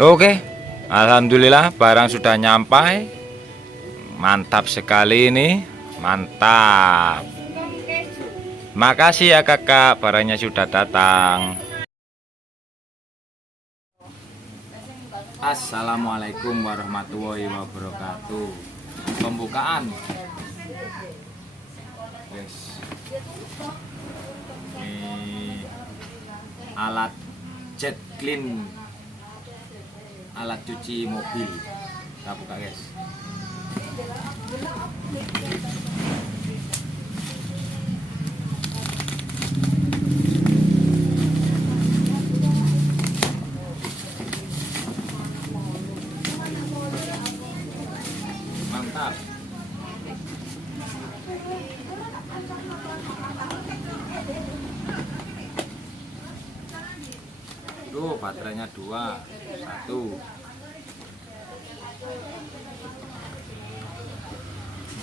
Oke, alhamdulillah barang sudah nyampai. Mantap sekali ini, mantap. Makasih ya kakak, barangnya sudah datang. Assalamualaikum warahmatullahi wabarakatuh. Pembukaan, guys. Ini alat jet clean, alat cuci mobil. Kita buka, guys. Mantap. Tuh baterainya 2, 1,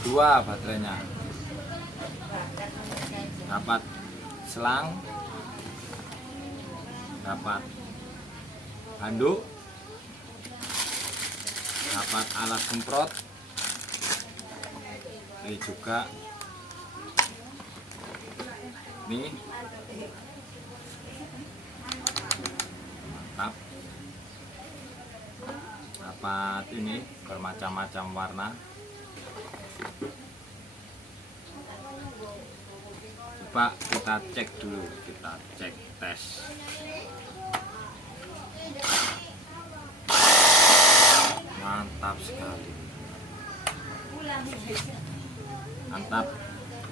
2 baterainya. Dapat selang, dapat handuk, dapat alat semprot. Ini juga nih, mantap. Dapat ini bermacam-macam warna. Coba kita cek dulu, kita cek tes. Mantap sekali. Mantap,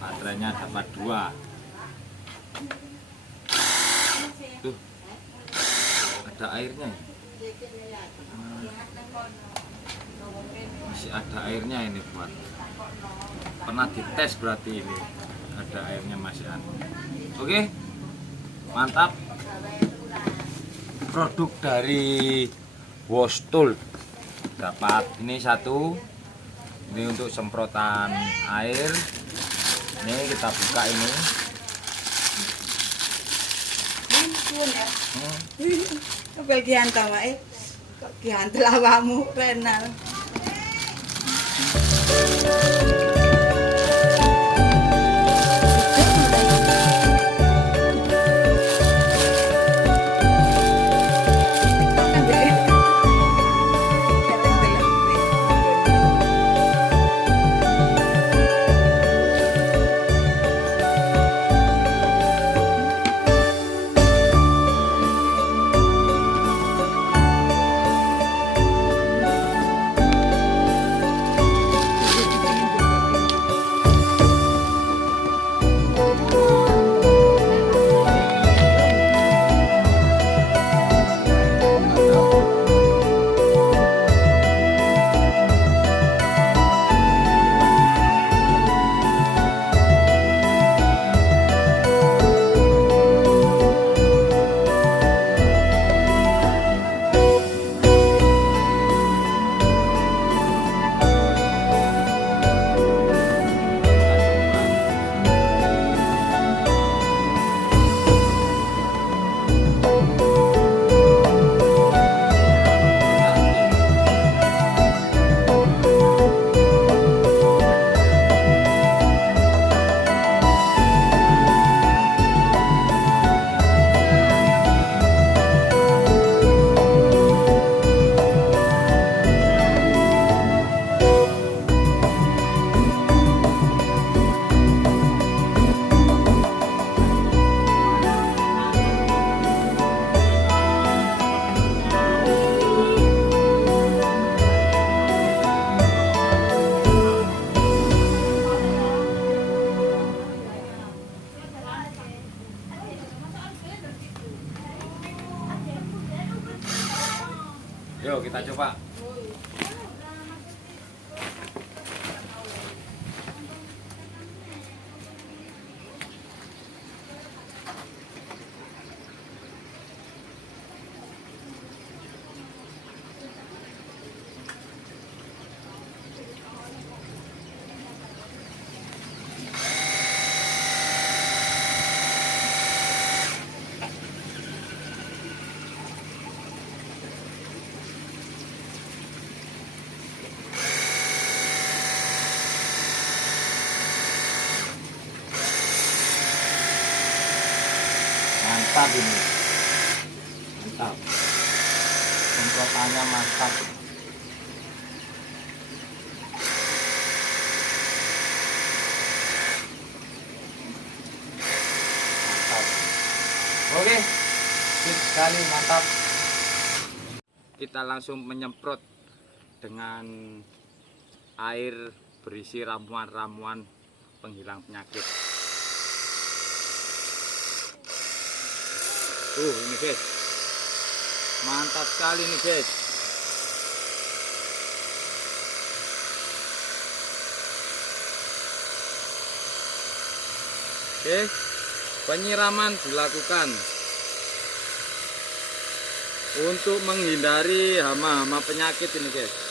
baterainya dapat 2. Tuh, ada airnya. Masih ada airnya ini, buat pernah dites berarti ini ada airnya masih ada. Oke, mantap. Produk dari Wostool. Dapat ini 1. Ini untuk semprotan air. Ini kita buka ini. Kok giantel wae. Kok giantel awakmu, Renal. Yuk kita coba. mantap ini. Mantap. Semprotannya mantap. Mantap. Oke. Sip sekali, mantap. Kita langsung menyemprot dengan air berisi ramuan-ramuan penghilang penyakit. Ini guys, mantap sekali nih guys. Oke, penyiraman dilakukan untuk menghindari hama-hama penyakit ini guys.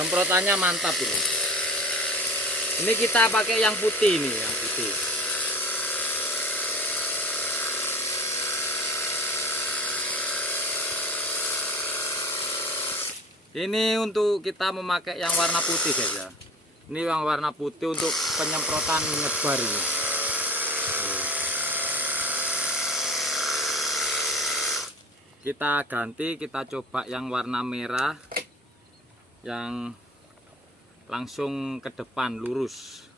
Semprotannya mantap ini. Ini kita pakai yang putih ini, yang putih. Ini untuk kita memakai yang warna putih guys ya. Ini yang warna putih untuk penyemprotan nyebar ini. Kita ganti, kita coba yang warna merah. Yang langsung ke depan lurus.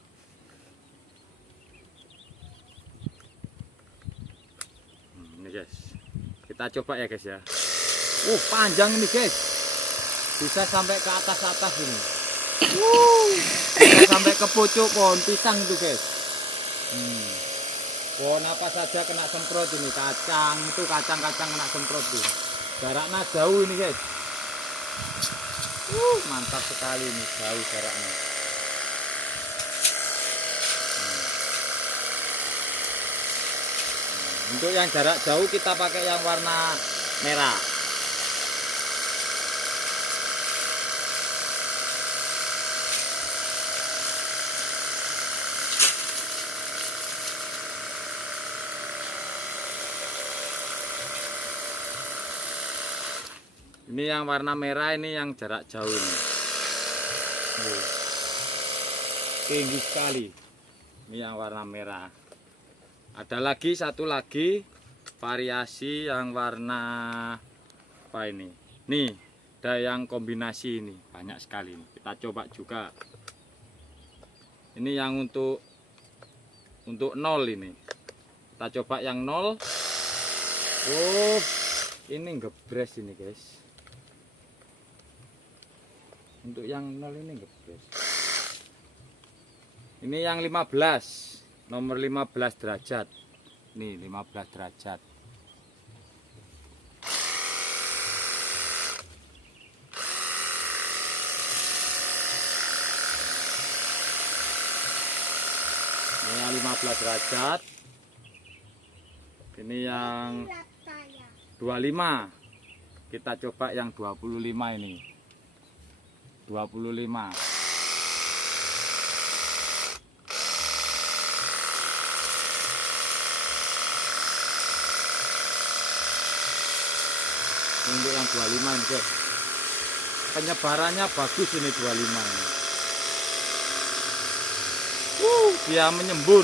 Ini guys, kita coba ya guys ya. Panjang ini guys, bisa sampai ke atas ini. Bisa sampai ke pucuk pohon pisang itu guys. Pohon apa saja kena semprot ini, kacang itu kacang-kacang kena semprot tuh. Jaraknya jauh ini guys. Mantap sekali ini, jauh jaraknya. Untuk yang jarak jauh kita pakai yang warna merah. Ini yang warna merah, ini yang jarak jauh ini. Tinggi sekali. Ini yang warna merah. Ada lagi satu lagi variasi yang warna apa ini? Nih, ada yang kombinasi ini, banyak sekali. Kita coba juga. Ini yang untuk 0 ini. Kita coba yang 0. Ini ngebres ini guys. Untuk yang 0 ini ngebres. Ini yang 15, nomor 15 derajat. Nih 15 derajat. 15 derajat. Ini yang 25. Kita coba yang 25 ini. 25. Untuk yang 25 ini, guys. Penyebarannya bagus ini 25 ini. Dia menyembur.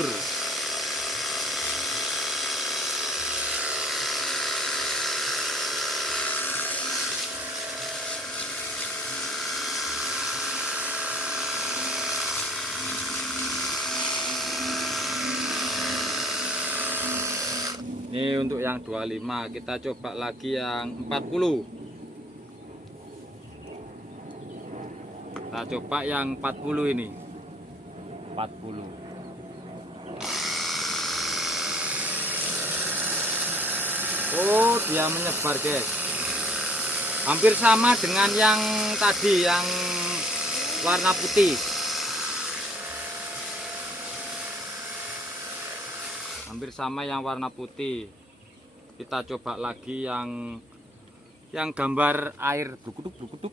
Ini untuk yang 25, kita coba lagi yang 40. Kita coba yang 40 ini. 40. Oh, dia menyebar, guys. Hampir sama dengan yang tadi, yang warna putih. Hampir sama yang warna putih. Kita coba lagi yang gambar air bukutuk.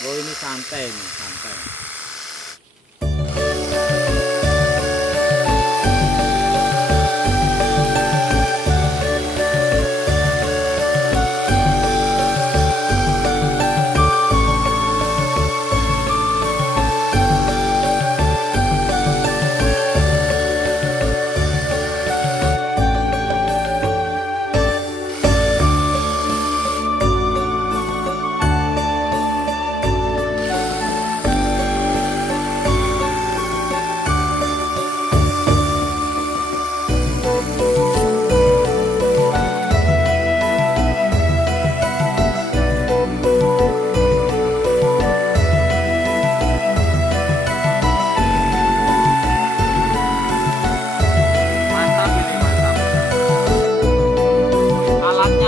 Oh, ini santai nih, santai.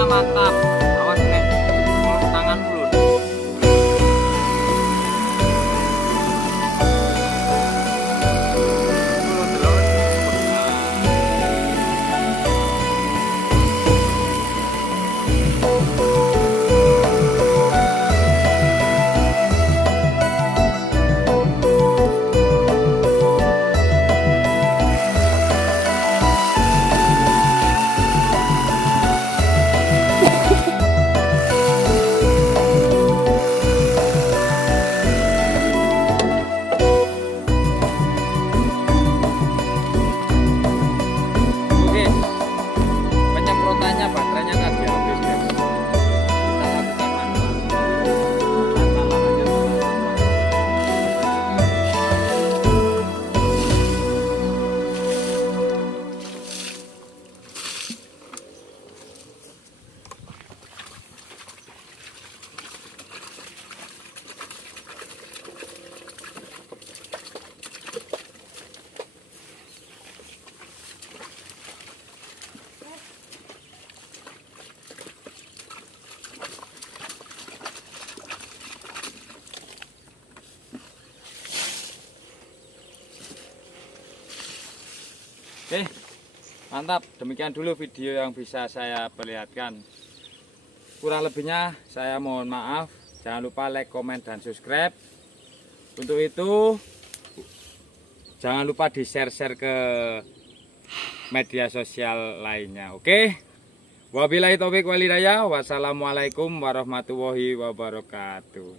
Mantap, awas nih, tangan dulu. Baterainya tadi habis, guys. Kita lakukan Oke, mantap. Demikian dulu video yang bisa saya perlihatkan. Kurang lebihnya saya mohon maaf. Jangan lupa like, komen, dan subscribe. Untuk itu, jangan lupa di-share ke media sosial lainnya. Oke? Wabillahi taufiq walhidayah. Wassalamualaikum warahmatullahi wabarakatuh.